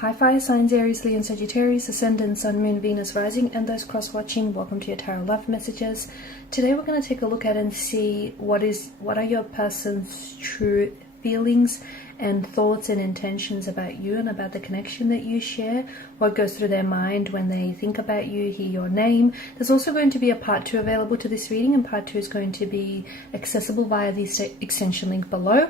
Hi fire signs, Aries, Leo and Sagittarius, Ascendant, Sun, Moon, Venus, Rising, and those cross-watching, welcome to your Tarot Love Messages. Today we're going to take a look at and see what are your person's true feelings and thoughts and intentions about you and about the connection that you share, what goes through their mind when they think about you, hear your name. There's also going to be a part 2 available to this reading, and part 2 is going to be accessible via the extension link below.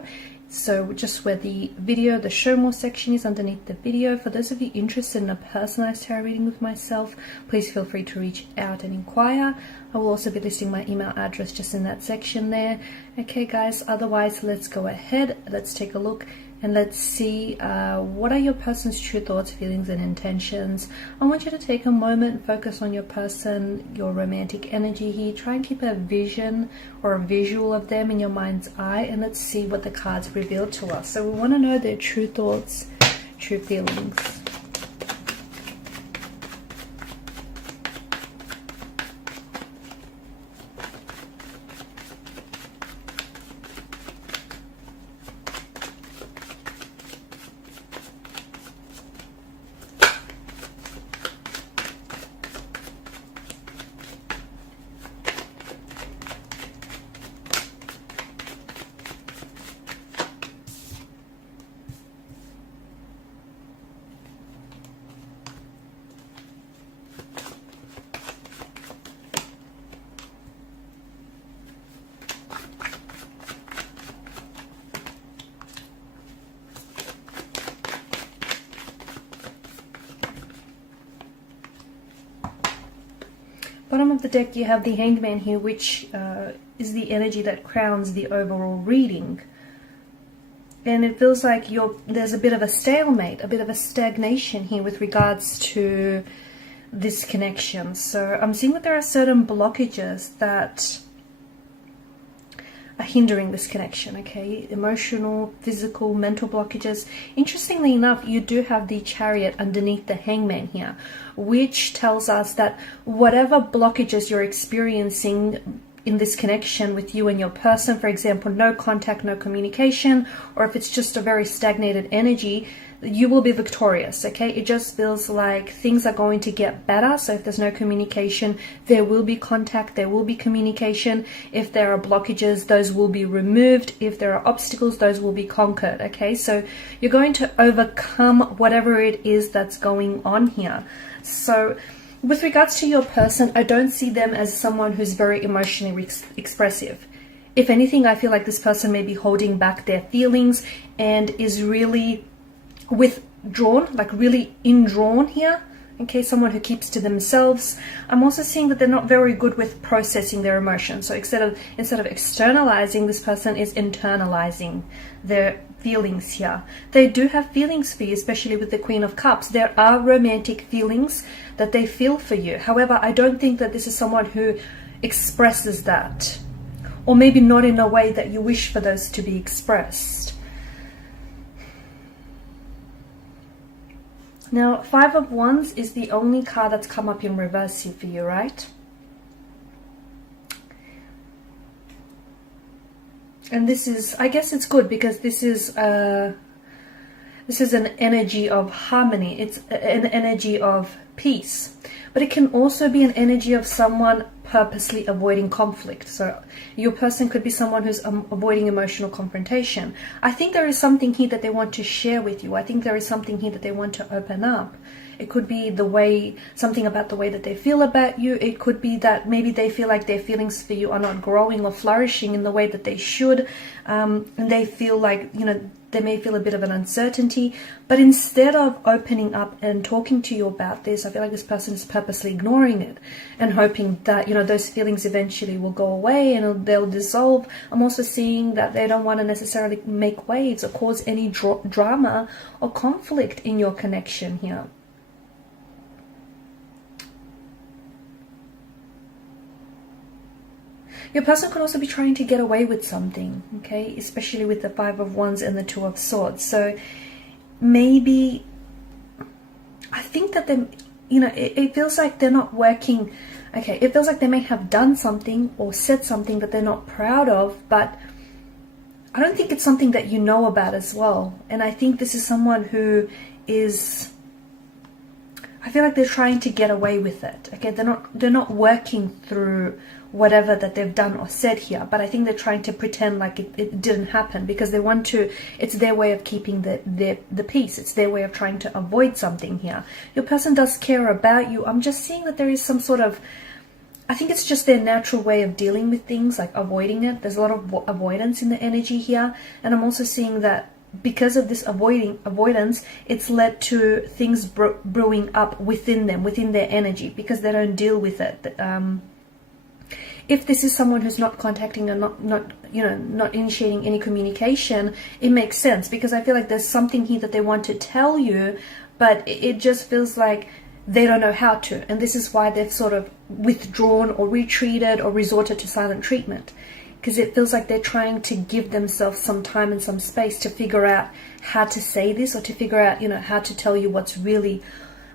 So just where the video, the show more section is underneath the video. For those of you interested in a personalized tarot reading with myself, please feel free to reach out and inquire. I will also be listing my email address just in that section there. Okay guys, otherwise let's go ahead, let's take a look and let's see what are your person's true thoughts, feelings and intentions. I want you to take a moment, focus on your person, your romantic energy here. Try and keep a vision or a visual of them in your mind's eye, and let's see what the cards reveal to us. So we want to know their true thoughts, true feelings. Bottom of the deck you have the Hanged Man here, which is the energy that crowns the overall reading. And it feels like there's a bit of a stalemate, a bit of a stagnation here with regards to this connection. So I'm seeing that there are certain blockages that are hindering this connection, okay? Emotional, physical, mental blockages. Interestingly enough, you do have the Chariot underneath the Hangman here, which tells us that whatever blockages you're experiencing in this connection with you and your person, for example, no contact, no communication, or if it's just a very stagnated energy, you will be victorious, okay? It just feels like things are going to get better. So if there's no communication, there will be contact, there will be communication. If there are blockages, those will be removed. If there are obstacles, those will be conquered, okay? So you're going to overcome whatever it is that's going on here. So with regards to your person, I don't see them as someone who's very emotionally expressive. If anything, I feel like this person may be holding back their feelings and is really withdrawn, like really indrawn here. Okay, someone who keeps to themselves. I'm also seeing that they're not very good with processing their emotions. So instead of externalizing, this person is internalizing their feelings here. They do have feelings for you, especially with the Queen of Cups. There are romantic feelings that they feel for you. However, I don't think that this is someone who expresses that, or maybe not in a way that you wish for those to be expressed. Now, 5 of Wands is the only card that's come up in reverse here for you, right? And this is, I guess it's good because this is an energy of harmony. It's an energy of peace. But it can also be an energy of someone purposely avoiding conflict. So your person could be someone who's avoiding emotional confrontation. I think there is something here that they want to share with you. I think there is something here that they want to open up. It could be something about the way that they feel about you. It could be that maybe they feel like their feelings for you are not growing or flourishing in the way that they should. And they feel like, they may feel a bit of an uncertainty. But instead of opening up and talking to you about this, I feel like this person is purposely ignoring it and hoping that, those feelings eventually will go away and they'll dissolve. I'm also seeing that they don't want to necessarily make waves or cause any drama or conflict in your connection here. Your person could also be trying to get away with something, okay? Especially with the 5 of Wands and the 2 of Swords. So maybe, I think that it feels like they're not working. Okay, it feels like they may have done something or said something that they're not proud of, but I don't think it's something that you know about as well. And I think this is someone who is I feel like they're trying to get away with it. Okay, they're not working through whatever that they've done or said here, but I think they're trying to pretend like it didn't happen, because they want to, it's their way of keeping the peace. It's their way of trying to avoid something here. Your person does care about you. I'm just seeing that there is some sort of, I think it's just their natural way of dealing with things, like avoiding it. There's a lot of avoidance in the energy here, and I'm also seeing that because of this avoidance, it's led to things brewing up within them, within their energy, because they don't deal with it. If this is someone who's not contacting or not initiating any communication, it makes sense, because I feel like there's something here that they want to tell you, but it just feels like they don't know how to, and this is why they've sort of withdrawn or retreated or resorted to silent treatment, because it feels like they're trying to give themselves some time and some space to figure out how to say this, or to figure out, how to tell you what's really,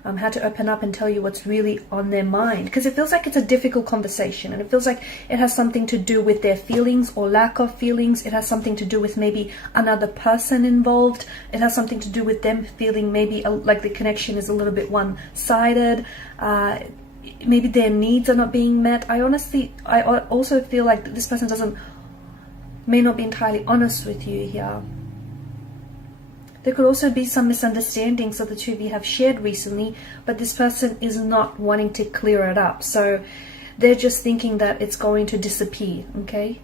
how to open up and tell you what's really on their mind. Because it feels like it's a difficult conversation, and it feels like it has something to do with their feelings or lack of feelings. It has something to do with maybe another person involved. It has something to do with them feeling maybe like the connection is a little bit one-sided. Maybe their needs are not being met. I also feel like this person may not be entirely honest with you here. There could also be some misunderstandings that the two of you have shared recently, but this person is not wanting to clear it up. So they're just thinking that it's going to disappear, okay?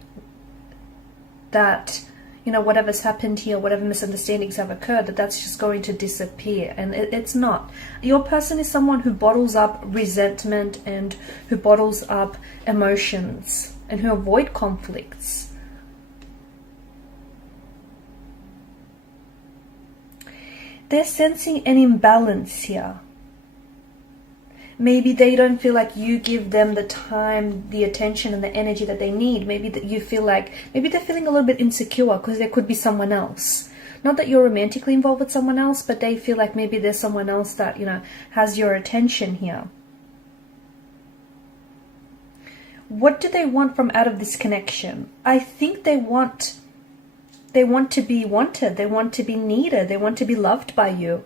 That, whatever's happened here, whatever misunderstandings have occurred, that's just going to disappear. And it's not. Your person is someone who bottles up resentment and who bottles up emotions and who avoid conflicts. They're sensing an imbalance here. Maybe they don't feel like you give them the time, the attention, and the energy that they need. Maybe that you feel like, maybe they're feeling a little bit insecure because there could be someone else. Not that you're romantically involved with someone else, but they feel like maybe there's someone else that, has your attention here. What do they want from out of this connection? I think they want to be wanted. They want to be needed. They want to be loved by you.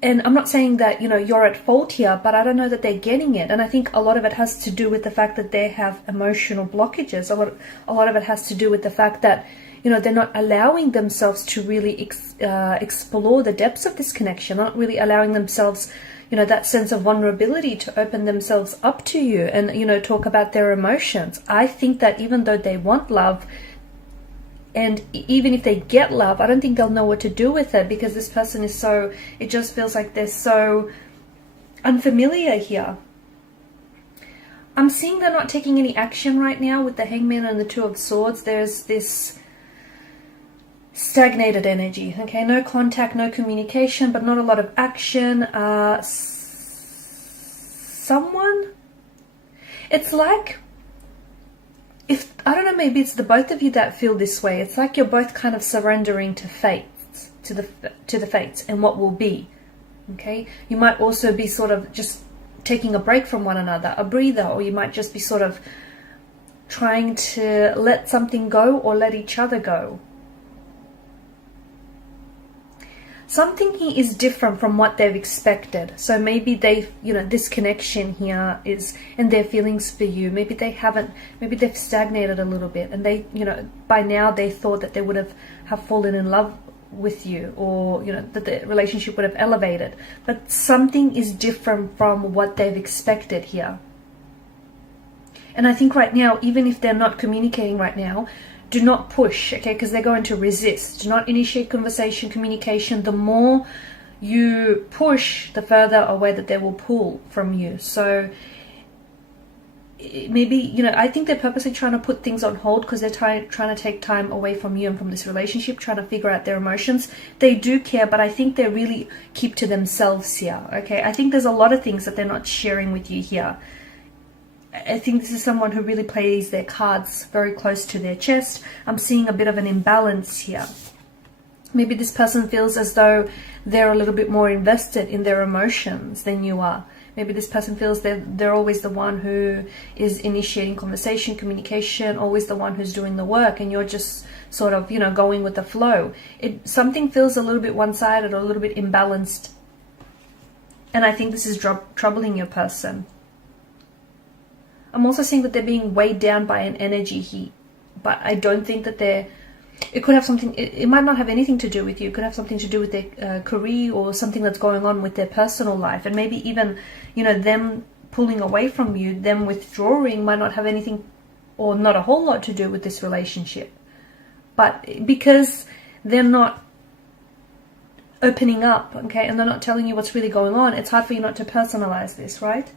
And I'm not saying that, you're at fault here, but I don't know that they're getting it. And I think a lot of it has to do with the fact that they have emotional blockages. A lot of it has to do with the fact that, they're not allowing themselves to really explore the depths of this connection, not really allowing themselves, that sense of vulnerability to open themselves up to you and, talk about their emotions. I think that even though they want love, and even if they get love, I don't think they'll know what to do with it, because this person is it just feels like they're so unfamiliar here. I'm seeing they're not taking any action right now with the Hangman and the Two of Swords. There's this stagnated energy, okay? No contact, no communication, but not a lot of action. It's like, I don't know, maybe it's the both of you that feel this way. It's like you're both kind of surrendering to fate, to the fates and what will be. Okay, you might also be sort of just taking a break from one another, a breather, or you might just be sort of trying to let something go or let each other go. Something here is different from what they've expected. So maybe this connection here is, and their feelings for you, maybe they've stagnated a little bit, and they, by now they thought that they would have fallen in love with you, or, that the relationship would have elevated. But something is different from what they've expected here. And I think right now, even if they're not communicating right now, do not push, okay, because they're going to resist. Do not initiate conversation, communication. The more you push, the further away that they will pull from you. So maybe, I think they're purposely trying to put things on hold because they're trying to take time away from you and from this relationship, trying to figure out their emotions. They do care, but I think they really keep to themselves here, okay? I think there's a lot of things that they're not sharing with you here. I think this is someone who really plays their cards very close to their chest. I'm seeing a bit of an imbalance here. Maybe this person feels as though they're a little bit more invested in their emotions than you are. Maybe this person feels that they're always the one who is initiating conversation, communication, always the one who's doing the work, and you're just sort of, going with the flow. Something feels a little bit one-sided or a little bit imbalanced And I think this is troubling your person. I'm also seeing that they're being weighed down by an energy heat, but I don't think that it could have something, it might not have anything to do with you. It could have something to do with their career or something that's going on with their personal life. And maybe even, you know, them pulling away from you, them withdrawing might not have anything or not a whole lot to do with this relationship. But because they're not opening up, okay, and they're not telling you what's really going on, it's hard for you not to personalize this, right?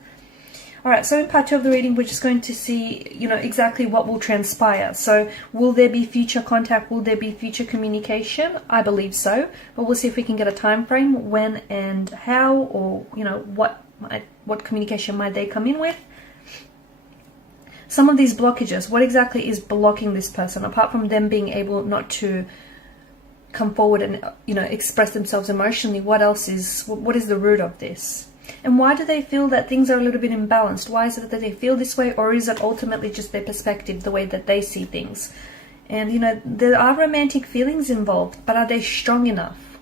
Alright, so in part 2 of the reading, we're just going to see, you know, exactly what will transpire. So, will there be future contact? Will there be future communication? I believe so. But we'll see if we can get a time frame, when and how, or, you know, what communication might they come in with. Some of these blockages, what exactly is blocking this person? Apart from them being able not to come forward and, you know, express themselves emotionally, what else is, what is the root of this? And why do they feel that things are a little bit imbalanced? Why is it that they feel this way, or is it ultimately just their perspective, the way that they see things? And, you know, there are romantic feelings involved, but are they strong enough?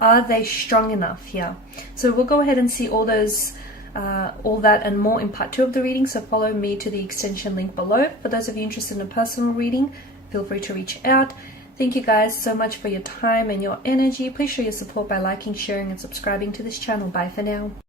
Are they strong enough here? So we'll go ahead and see all those, all that and more in part 2 of the reading. So follow me to the extension link below. For those of you interested in a personal reading, feel free to reach out. Thank you guys so much for your time and your energy. Please show your support by liking, sharing, and subscribing to this channel. Bye for now.